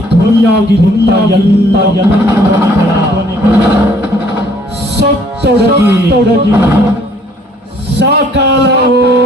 ಧ್ವನಿಯಾಗಿ ನಿಂತ ಎಲ್ಲ ಎಲ್ಲ ಸತ್ತೊಡಗಿ. ಸತ್ತೊಡಗಿ. ಸಕಾಲವು?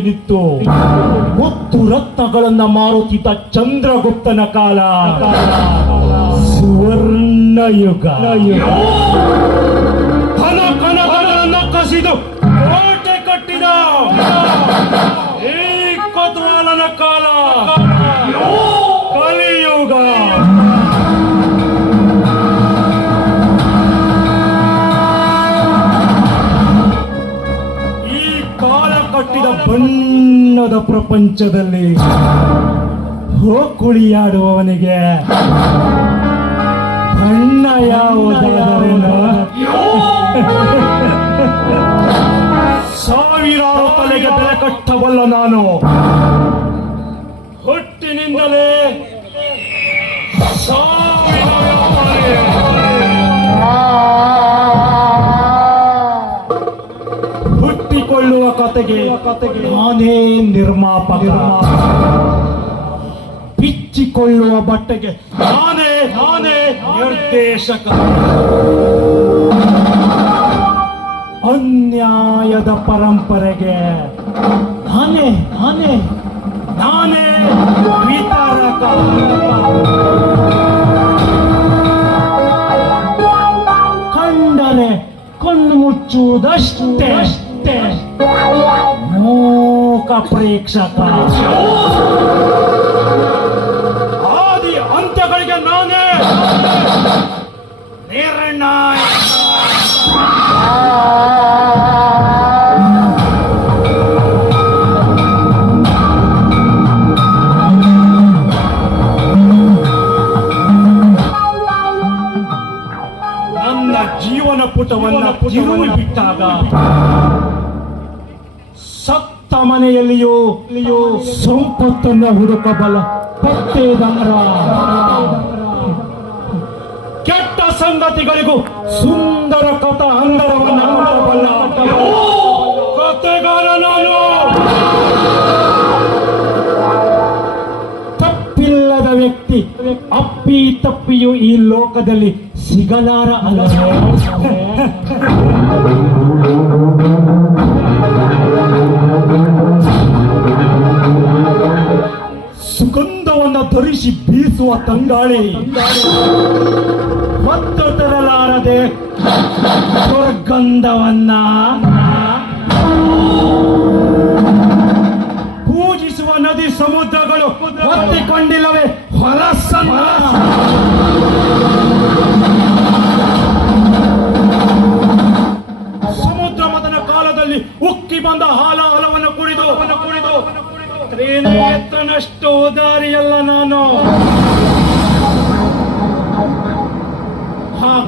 ನಿಂತು ಮುತ್ತು ರತ್ನಗಳನ್ನ ಮಾರುತ್ತಿದ್ದ ಚಂದ್ರಗುಪ್ತನ ಕಾಲ. ಸುವರ್ಣ ಯುಗ ಧನ ಬಣ್ಣದ ಪ್ರಪಂಚದಲ್ಲಿ ಹೋಕುಳಿಯಾಡುವವನಿಗೆ ಬಣ್ಣ ಯಾವುದಾದರೇನು ಸಾವಿರಾರು ತಲೆಗೆ ಬೆಲೆ ಕಟ್ಟಬಲ್ಲ ನಾನು. ಹುಟ್ಟಿನಿಂದಲೇ ಕತೆಗೆ ನಾನೇ ನಿರ್ಮಾಪಕ. ಬಿಚ್ಚಿಕೊಳ್ಳುವ ಬಟ್ಟೆಗೆ ನಾನೇ ನಾನೇ ನಿರ್ದೇಶಕ. ಅನ್ಯಾಯದ ಪರಂಪರೆಗೆ ನಾನೇ ನಾನೇ ನಾನೇ ವಿತರಕ. ಕಂಡರೆ ಕಣ್ಣು ಮುಚ್ಚುವುದಷ್ಟೇ. ಅಷ್ಟೇ. Oh, kapriksa ka! Oh! ಸತ್ತ ಮನೆಯಲ್ಲಿಯೂ ಸಂಪತ್ತನ್ನು ಹುಡುಕಬಲ್ಲ ಪತ್ತೇದಾರ. ಕೆಟ್ಟ ಸಂಗತಿಗಳಿಗೂ ಸುಂದರ ಕಥ ಅಂದರವನ್ನು ಕತೆಗಾರ ನಾನು. ತಪ್ಪಿಲ್ಲದ ವ್ಯಕ್ತಿ, ಅಪ್ಪಿ ತಪ್ಪಿಯು ಈ ಲೋಕದಲ್ಲಿ ಸಿಗಲಾರ ಅಲ್ಲವೇ ಧರಿಸಿ ಬೀಸುವ ತಂಗಾಳಿ. ಮತ್ತು ತರಲಾರದೆ ದುರ್ಗಂಧವನ್ನ ಪೂಜಿಸುವ ನದಿ ಸಮುದ್ರಗಳು ಒತ್ತಿಕೊಂಡಿಲ್ಲವೇ ಹೊಲಸನ್ನ.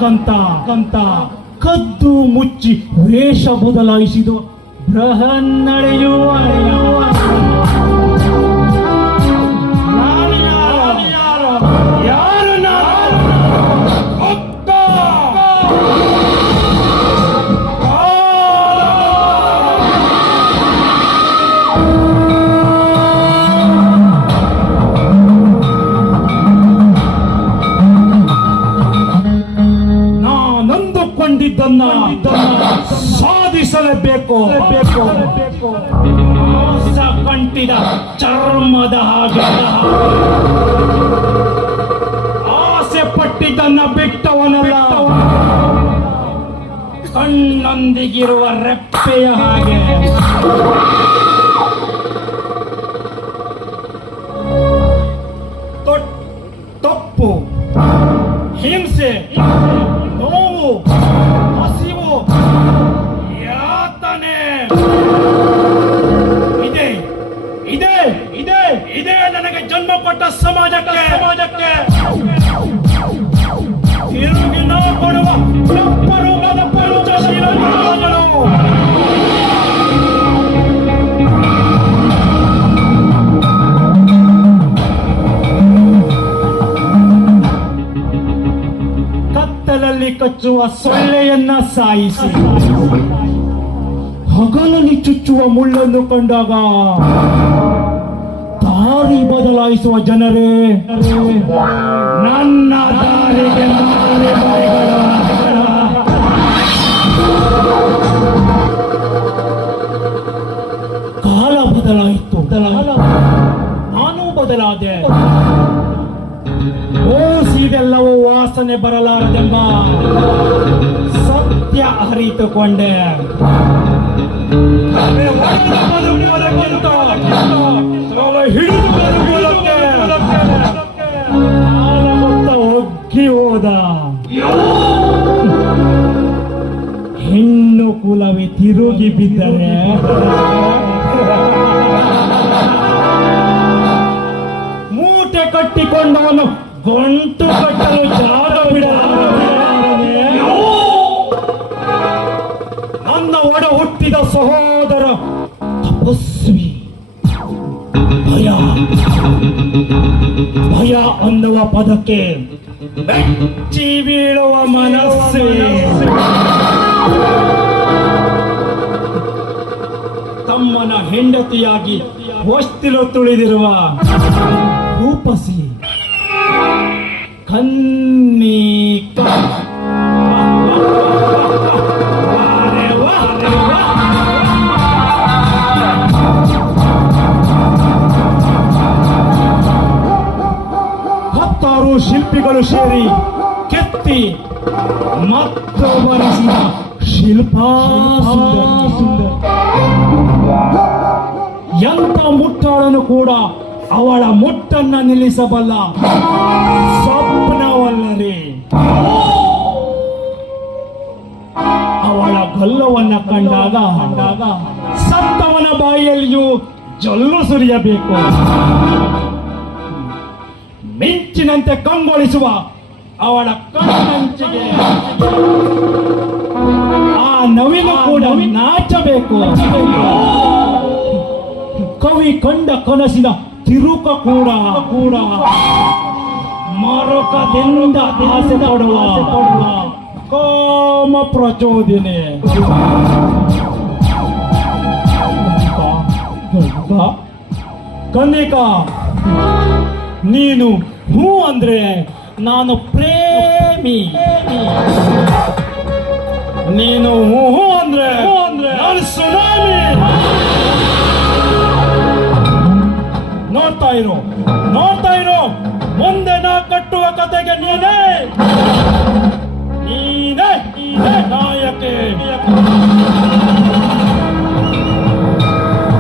ಹಾಗಂತ ಕಂತ ಕದ್ದು ಮುಚ್ಚಿ ವೇಷ ಬದಲಾಯಿಸಿದ ಬೃಹನ್ನಡೆಯುವ ನಾನು ಬೇಕು ಮೋಸ ಚರ್ಮದ ಹಾಗೆ. ಆಸೆ ಪಟ್ಟಿದ್ದನ್ನ ಬಿಟ್ಟವನಲ್ಲ. ಕಣ್ಣೊಂದಿಗಿರುವ ರೆಪ್ಪೆಯ ಹಾಗೆ. ತಪ್ಪು. ಹಿಂಸೆ. ನೋವು. ಸಮಾಜಕ್ಕೆ. ಸಮಾಜಕ್ಕೆ. ತಿರುಗಿ ನಾವು ಕೊಡುವ ರೂಪದ ಪಂಚಶೀಲ ಕತ್ತಲಲ್ಲಿ ಕಚ್ಚುವ ಸೊಳ್ಳೆಯನ್ನ ಸಾಯಿಸಿ. ಹಗಲಲ್ಲಿ ಚುಚ್ಚುವ ಮುಳ್ಳನ್ನು ಕಂಡಾಗ ದಾರಿ ಬದಲಾಯಿಸುವ ಜನರೇ, ನನ್ನ ದಾರಿಗೆ ಕಾಲ ಬದಲಾಯಿತು. ನಾನು ಬದಲಾದೆ. ಓ ಸೀದೆಲ್ಲವೂ ವಾಸನೆ ಬರಲಾರದೆಂಬ ಸತ್ಯ ಅರಿತುಕೊಂಡೆ. ಹೆಣ್ಣು ಕುಲವೇ ತಿರುಗಿ ಬಿದ್ದರೆ. ಮೂಟೆ ಕಟ್ಟಿಕೊಂಡವನು ಗಂಟು ಕಟ್ಟಲು ಜಾಗ ಬಿಡಲಾರದೆ. ನನ್ನ ಒಡ ಹುಟ್ಟಿದ ಸಹೋದರ ತಪಸ್ವಿ. ಪದಕ್ಕೆ ಬೆಚ್ಚಿ ಬೀಳುವ ಮನಸ್ಸು. ತಮ್ಮನ ಹೆಂಡತಿಯಾಗಿ ಹೊಸ್ತಿಲು ತುಳಿದಿರುವ ರೂಪಸಿ ಕನ್ನೀಕ. ಸೇರಿ ಕೆತ್ತಿ ಮತ್ತು ಬರೆಸಿದ ಶಿಲ್ಪ. ಎಂತ ಮುಟ್ಟಾಳನು ಕೂಡ ಅವಳ ಮುಟ್ಟನ್ನ ನಿಲ್ಲಿಸಬಲ್ಲ ಸ್ವಪ್ನವಲ್ಲರಿ ಅವಳ ಗಲ್ಲವನ್ನ ಕಂಡಾಗ ಕಂಡಾಗ ಸತ್ತವನ ಬಾಯಿಯಲ್ಲಿಯೂ ಜೊಲ್ಲು ಸುರಿಯಬೇಕು ಮಿಂಚಿನಂತೆ ಕಂಗೊಳಿಸುವ ಅವಳ ಕಣ್ಣಂಚಿಗೆ. ಆ ನವಿಲು ಕೂಡ ನಾಚಬೇಕು. ಕವಿ ಕಂಡ ಕನಸಿನ ತಿರುಕ ಕೂಡ ಕೂಡ. ಮರಕದಿಂದ ಆಸೆ ಪಡುವ ಕಾಮ ಪ್ರಚೋದನೆ. ಕನ್ನಿಕಾ, ನೀನು ಹೂ ಅಂದ್ರೆ ನಾನು ಪ್ರೇಮಿ. ನೀನು ಹೂ ಹೂ ಅಂದ್ರೆ ನಾನು ಸುನಾಮಿ. ನೋಡ್ತಾ ಇರೋ ನೋಡ್ತಾ ಇರೋ. ಮುಂದೆ ನಾ ಕಟ್ಟುವ ಕತೆಗೆ ನೀನೇ. ನೀನೇ, ನಾಯಕೇ.